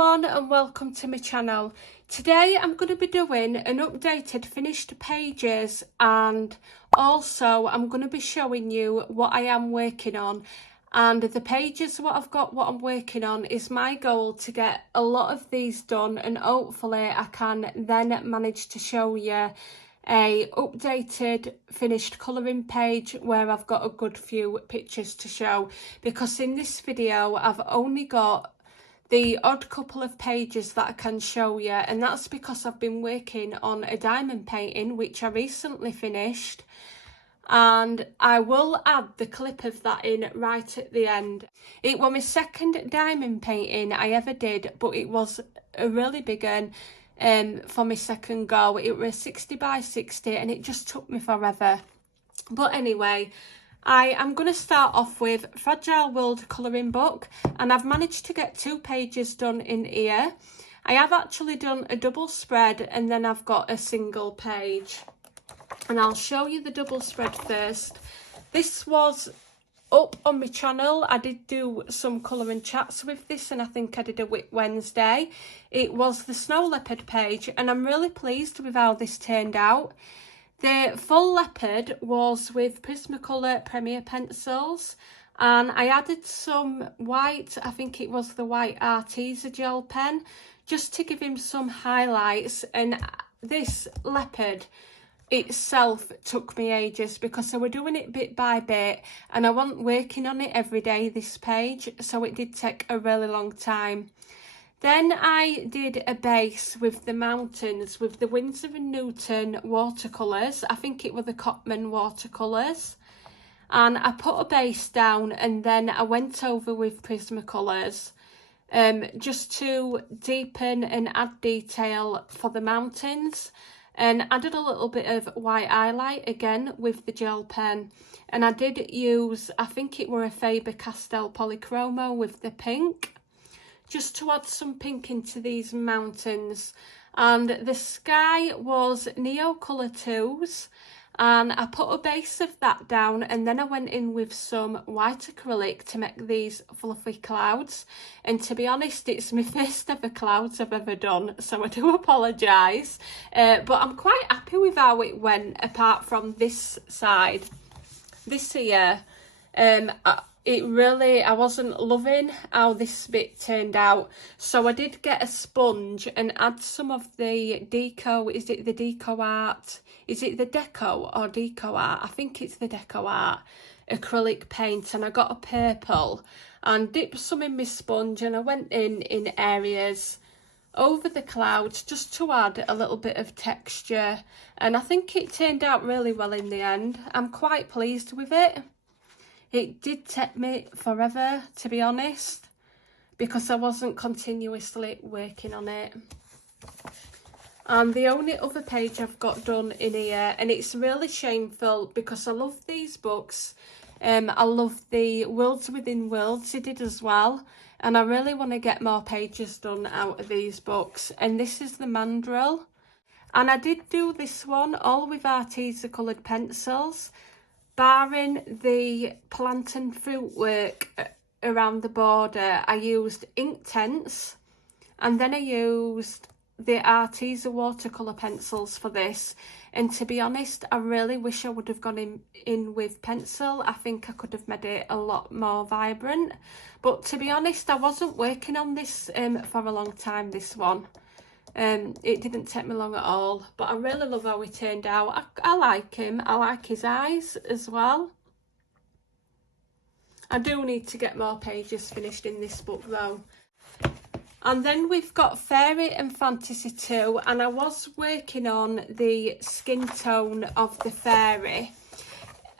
everyone and welcome to my channel. Today I'm going to be doing an updated finished pages, and also I'm going to be showing you what I am working on. And the pages what I'm working on is my goal to get a lot of these done, and hopefully I can then manage to show you a updated finished colouring page where I've got a good few pictures to show, because in this video I've only got the odd couple of pages that I can show you, and that's because I've been working on a diamond painting which I recently finished, and I will add the clip of that in right at the end. It was my second diamond painting I ever did, but it was a really big one for my second go. It was 60 by 60 and it just took me forever. But anyway, I am going to start off with Fragile World colouring book, and I've managed to get 2 pages done in here. I have actually done a double spread and then I've got a single page, and I'll show you the double spread first. This was up on my channel. I did do some colouring chats with this, and I think I did a Whit Wednesday. It was the Snow Leopard page, and I'm really pleased with how this turned out. The full leopard was with Prismacolor Premier pencils, and I added some white, I think it was the white Arteza gel pen, just to give him some highlights. And this leopard itself took me ages because I were doing it bit by bit and I wasn't working on it every day, this page, so it did take a really long time. Then I did a base with the mountains with the Winsor & Newton watercolours. I think it were the Cotman watercolours. And I put a base down and then I went over with Prismacolors just to deepen and add detail for the mountains. And I did a little bit of white highlight again with the gel pen. And I did use, I think it were a Faber-Castell Polychromo with the pink, just to add some pink into these mountains. And the sky was Neo Colour 2s, and I put a base of that down, and then I went in with some white acrylic to make these fluffy clouds. And to be honest, it's my first ever clouds I've ever done, so I do apologise, but I'm quite happy with how it went, apart from this side. This here, I wasn't loving how this bit turned out, so I did get a sponge and add some of the deco. Is it the deco art? Is it the deco or deco art? I think it's the deco art acrylic paint, and I got a purple and dipped some in my sponge, and I went in areas over the clouds just to add a little bit of texture, and I think it turned out really well in the end. I'm quite pleased with it. It did take me forever, to be honest, because I wasn't continuously working on it. And the only other page I've got done in here, and it's really shameful because I love these books. I love the Worlds Within Worlds he did as well, and I really want to get more pages done out of these books. And this is the Mandrill, and I did do this one all with Arteza coloured pencils, barring the plant and fruit work around the border. I used Inktense, and then I used the Arteza watercolour pencils for this. And to be honest, I really wish I would have gone in with pencil. I think I could have made it a lot more vibrant. But to be honest, I wasn't working on this for a long time, this one. It didn't take me long at all, but I really love how he turned out. I like him. I like his eyes as well. I do need to get more pages finished in this book though. And then we've got Fairy and Fantasy 2, and I was working on the skin tone of the fairy,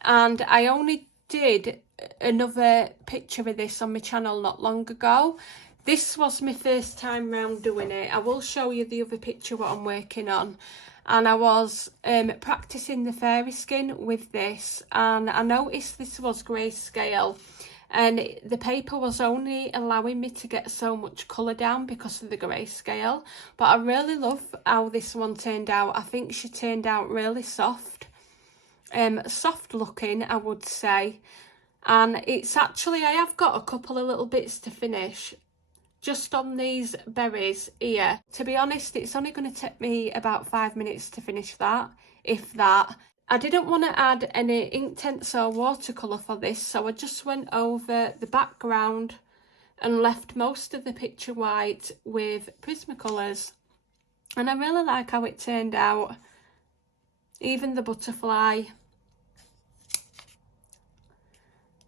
and I only did another picture of this on my channel not long ago. This was my first time round doing it. I will show you the other picture what I'm working on. And I was practicing the fairy skin with this, and I noticed this was grayscale, and the paper was only allowing me to get so much colour down because of the grayscale. But I really love how this one turned out. I think she turned out really soft, soft looking, I would say. And it's actually, I have got a couple of little bits to finish. just on these berries here. To be honest, it's only going to take me about 5 minutes to finish that, if that. I didn't want to add any Inktense or watercolour for this, so I just went over the background and left most of the picture white with Prismacolors. And I really like how it turned out, even the butterfly.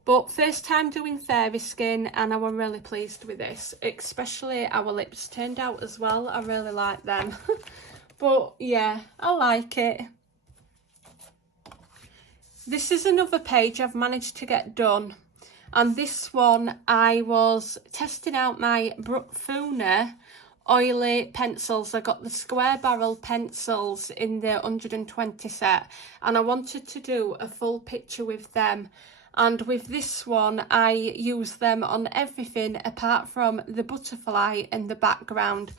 But first time doing fairy skin, and I was really pleased with this, especially our lips turned out as well. I really like them. But yeah, I like it. This is another page I've managed to get done, and this one I was testing out my Brook Funa oily pencils. I got the square barrel pencils in the 120 set, and I wanted to do a full picture with them. And with this one, I use them on everything apart from the butterfly and the background.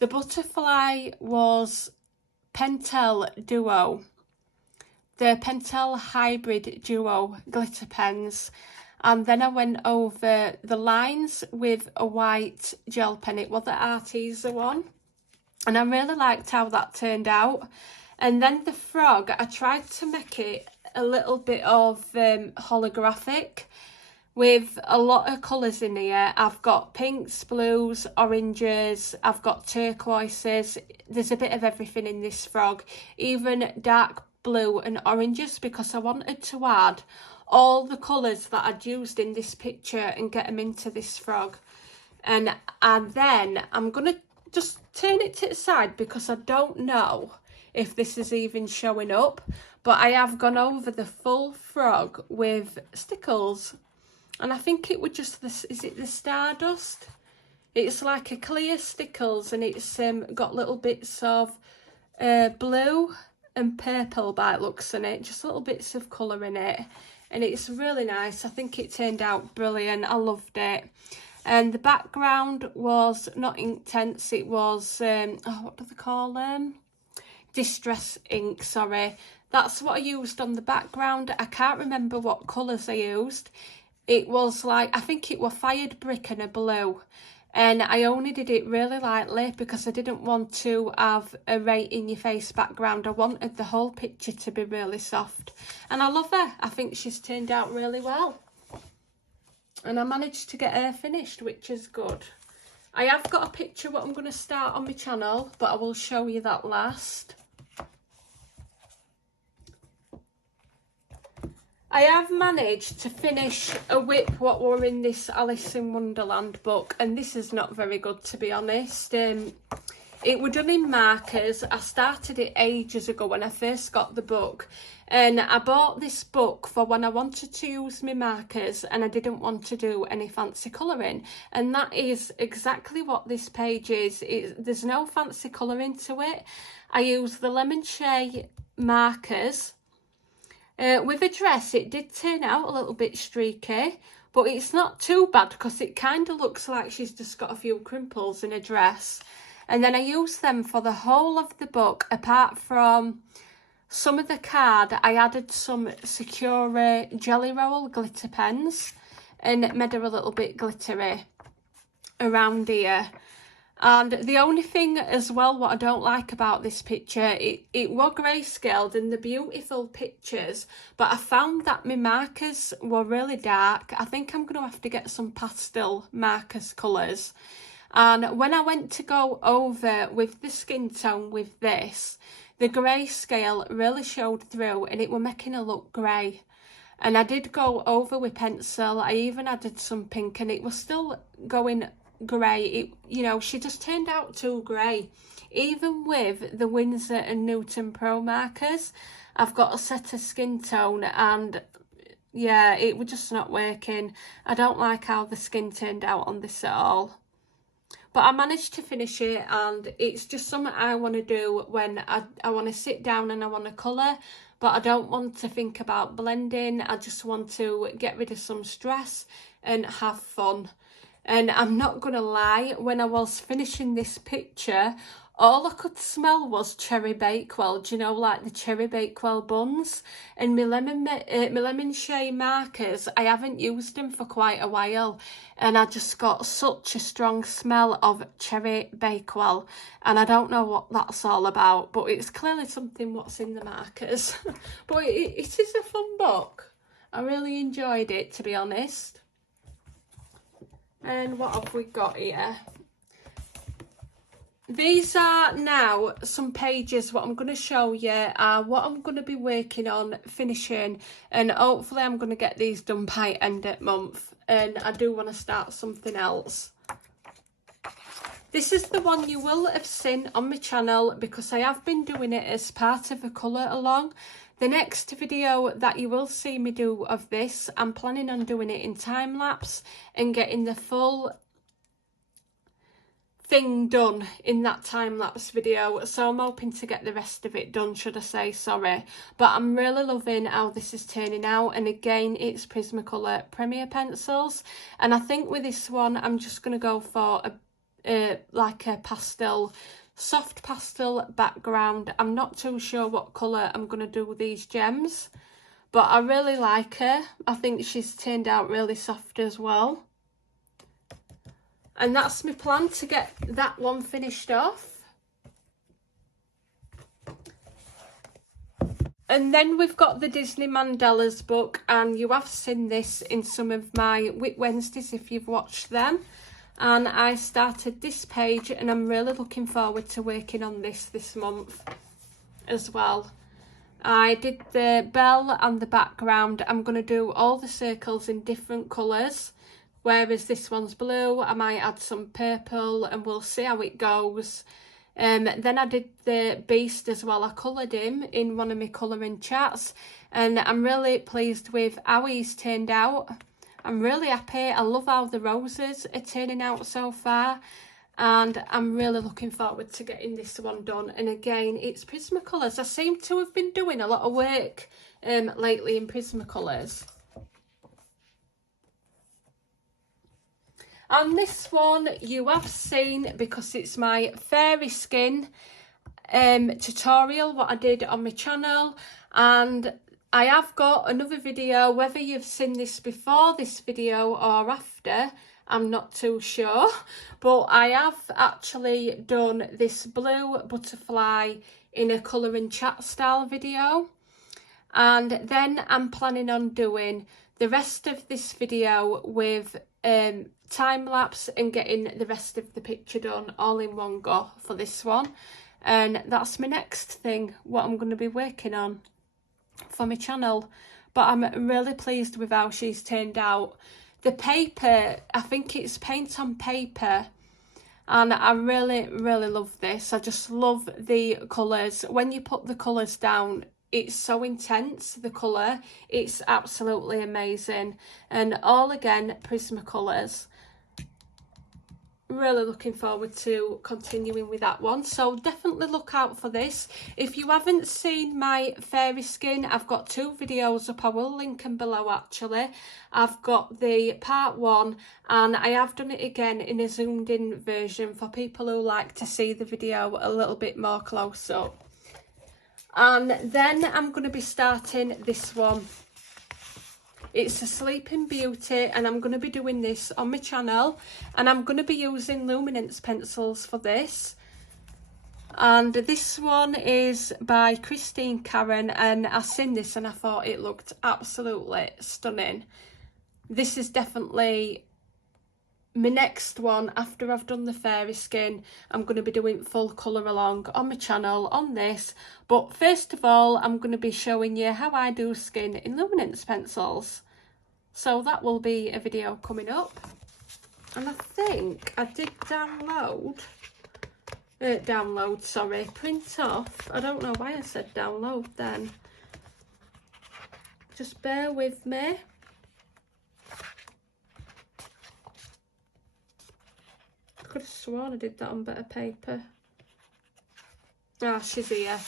The butterfly was Pentel Duo, the Pentel Hybrid Duo glitter pens. And then I went over the lines with a white gel pen. It was the Arteza one. And I really liked how that turned out. And then the frog, I tried to make it a little bit of holographic with a lot of colours in here. I've got pinks, blues, oranges, I've got turquoises. There's a bit of everything in this frog, even dark blue and oranges, because I wanted to add all the colours that I'd used in this picture and get them into this frog. And then I'm going to just turn it to the side because I don't know if this is even showing up, but I have gone over the full frog with stickles, and I think it would just, is it the Stardust? It's like a clear stickles, and it's got little bits of blue and purple by it looks in it, just little bits of colour in it, and it's really nice. I think it turned out brilliant. I loved it. And the background was not Inktense, it was what do they call them? Distress ink, sorry. That's what I used on the background. I can't remember what colours I used. It was like, I think it was Fired Brick and a blue. And I only did it really lightly because I didn't want to have a right in your face background. I wanted the whole picture to be really soft. And I love her. I think she's turned out really well. And I managed to get her finished, which is good. I have got a picture what I'm going to start on my channel, but I will show you that last. I have managed to finish a whip what were in this Alice in Wonderland book, and this is not very good, to be honest. It was done in markers. I started it ages ago when I first got the book, and I bought this book for when I wanted to use my markers and I didn't want to do any fancy colouring, and that is exactly what this page is. There's no fancy colouring to it. I use the Lemon Shea markers. With a dress, it did turn out a little bit streaky, but it's not too bad because it kind of looks like she's just got a few crimples in a dress. And then I used them for the whole of the book, apart from some of the card. I added some Secura Jelly Roll glitter pens and made her a little bit glittery around here. And the only thing as well what I don't like about this picture, it was grayscaled and the beautiful pictures, but I found that my markers were really dark. I think I'm going to have to get some pastel markers colours. And when I went to go over with the skin tone with this, the grayscale really showed through and it was making her look grey. And I did go over with pencil. I even added some pink and it was still going grey. You know, she just turned out too grey. Even with the Winsor and Newton Pro markers, I've got a set of skin tone and yeah, it was just not working. I don't like how the skin turned out on this at all. But I managed to finish it, and it's just something I want to do when I want to sit down and I want to colour, but I don't want to think about blending. I just want to get rid of some stress and have fun. And I'm not going to lie, when I was finishing this picture, all I could smell was cherry bakewell. Do you know, like the cherry bakewell buns? And my lemon shea markers, I haven't used them for quite a while, and I just got such a strong smell of cherry bakewell, and I don't know what that's all about, but it's clearly something what's in the markers. But it is a fun book. I really enjoyed it, to be honest. And what have we got here? These are now some pages. What I'm going to show you are what I'm going to be working on finishing, and hopefully I'm going to get these done by end of month, and I do want to start something else. This is the one you will have seen on my channel because I have been doing it as part of a colour along. The next video that you will see me do of this, I'm planning on doing it in time lapse and getting the full thing done in that time-lapse video, so I'm hoping to get the rest of it done, should I say, sorry. But I'm really loving how this is turning out, and again it's Prismacolor Premier pencils, and I think with this one I'm just going to go for like a pastel, soft pastel background. I'm not too sure what colour I'm going to do with these gems, but I really like her. I think she's turned out really soft as well. And that's my plan, to get that one finished off. And then we've got the Disney Mandalas book, and you have seen this in some of my Wit Wednesdays if you've watched them. And I started this page, and I'm really looking forward to working on this month as well. I did the bell and the background. I'm going to do all the circles in different colours. Whereas this one's blue, I might add some purple, and we'll see how it goes. Then I did the beast as well. I coloured him in one of my colouring chats, and I'm really pleased with how he's turned out. I'm really happy. I love how the roses are turning out so far, and I'm really looking forward to getting this one done. And again, it's Prismacolors. I seem to have been doing a lot of work lately in Prismacolors. And this one you have seen because it's my fairy skin tutorial, what I did on my channel. And I have got another video, whether you've seen this before this video or after, I'm not too sure. But I have actually done this blue butterfly in a colour and chat style video. And then I'm planning on doing the rest of this video with time lapse and getting the rest of the picture done all in one go for this one. And that's my next thing, what I'm going to be working on for my channel. But I'm really pleased with how she's turned out. The paper, I think it's paint on paper, and I really love this. I just love the colours. When you put the colours down, it's so intense, the colour. It's absolutely amazing. And all again, Prismacolors. Really looking forward to continuing with that one, so definitely look out for this. If you haven't seen my fairy skin, I've got 2 videos up. I will link them below actually. I've got the part 1, and I have done it again in a zoomed in version for people who like to see the video a little bit more close up. And then I'm going to be starting this one. It's a Sleeping Beauty, and I'm going to be doing this on my channel, and I'm going to be using luminance pencils for this. And this one is by Christine Karen, and I seen this and I thought it looked absolutely stunning. This is definitely my next one after I've done the fairy skin. I'm going to be doing full colour along on my channel on this, but first of all I'm going to be showing you how I do skin in luminance pencils. So that will be a video coming up. And I think I did print off. I don't know why I said download then. Just bear with me. I could have sworn I did that on better paper. Ah, she's here.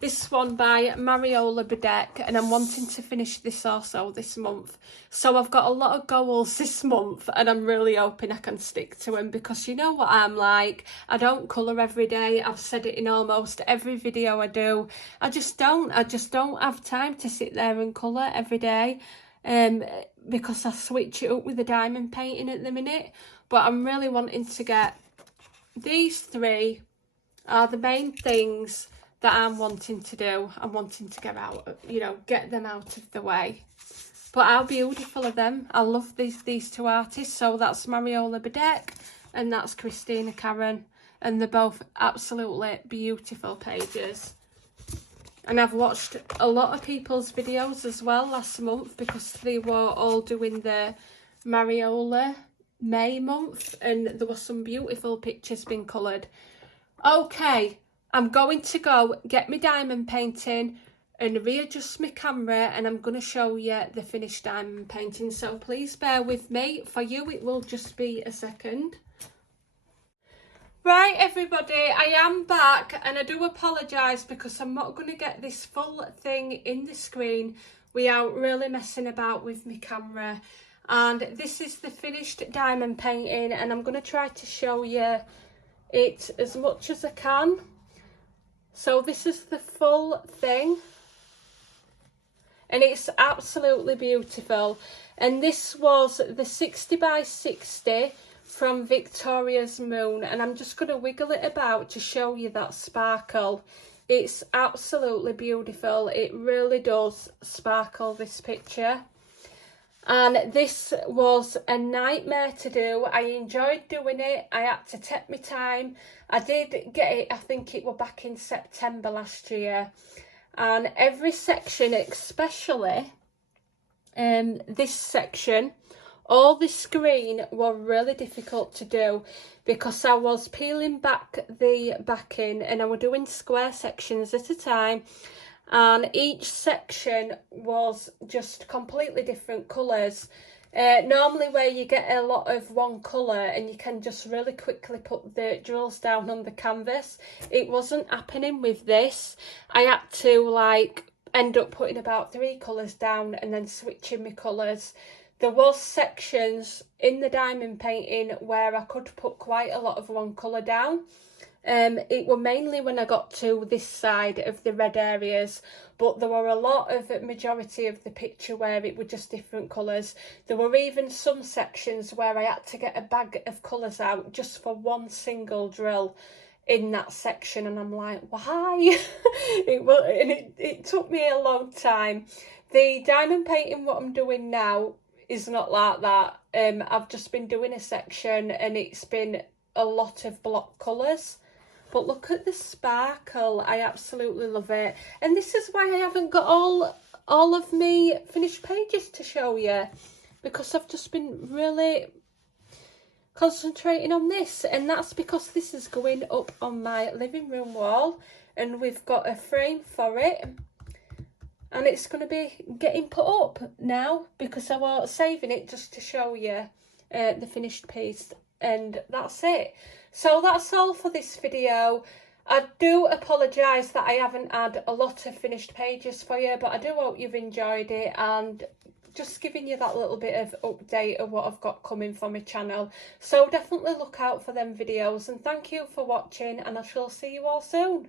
This one by Mariola Bedeck, and I'm wanting to finish this also this month. So I've got a lot of goals this month, and I'm really hoping I can stick to them, because you know what I'm like. I don't colour every day. I've said it in almost every video I do. I just don't have time to sit there and colour every day, because I switch it up with the diamond painting at the minute. But I'm really wanting to get these three are the main things that I'm wanting to do. I'm wanting to get out, you know, get them out of the way. But how beautiful are them? I love these two artists. So that's Mariola Bedeck and that's Christina Karen. And they're both absolutely beautiful pages. And I've watched a lot of people's videos as well last month, because they were all doing the Mariola May month. And there were some beautiful pictures being coloured. Okay. I'm going to go get my diamond painting and readjust my camera, and I'm going to show you the finished diamond painting. So please bear with me. For you, it will just be a second. Right, everybody, I am back, and I do apologise because I'm not going to get this full thing in the screen without really messing about with my camera. And this is the finished diamond painting, and I'm going to try to show you it as much as I can. So this is the full thing, and it's absolutely beautiful. And this was the 60 by 60 from Victoria's Moon, and I'm just going to wiggle it about to show you that sparkle. It's absolutely beautiful. It really does sparkle, this picture. And this was a nightmare to do. I enjoyed doing it. I had to take my time. I did get it, I think it was back in September last year. And every section, especially this section, all the screen were really difficult to do, because I was peeling back the backing and I was doing square sections at a time. And each section was just completely different colours. Normally where you get a lot of one colour and you can just really quickly put the drills down on the canvas, it wasn't happening with this. I had to like end up putting about 3 colours down and then switching my colours. There was sections in the diamond painting where I could put quite a lot of one colour down. It were mainly when I got to this side of the red areas, but there were a lot of majority of the picture where it were just different colours. There were even some sections where I had to get a bag of colours out just for one single drill in that section, and I'm like, why? It took me a long time. The diamond painting what I'm doing now is not like that. I've just been doing a section and it's been a lot of block colours. But look at the sparkle. I absolutely love it. And this is why I haven't got all of me finished pages to show you, because I've just been really concentrating on this. And that's because this is going up on my living room wall, and we've got a frame for it. And it's going to be getting put up now, because I was saving it just to show you the finished piece. And that's it. So that's all for this video. I do apologise that I haven't had a lot of finished pages for you, but I do hope you've enjoyed it, and just giving you that little bit of update of what I've got coming for my channel. So definitely look out for them videos, and thank you for watching, and I shall see you all soon.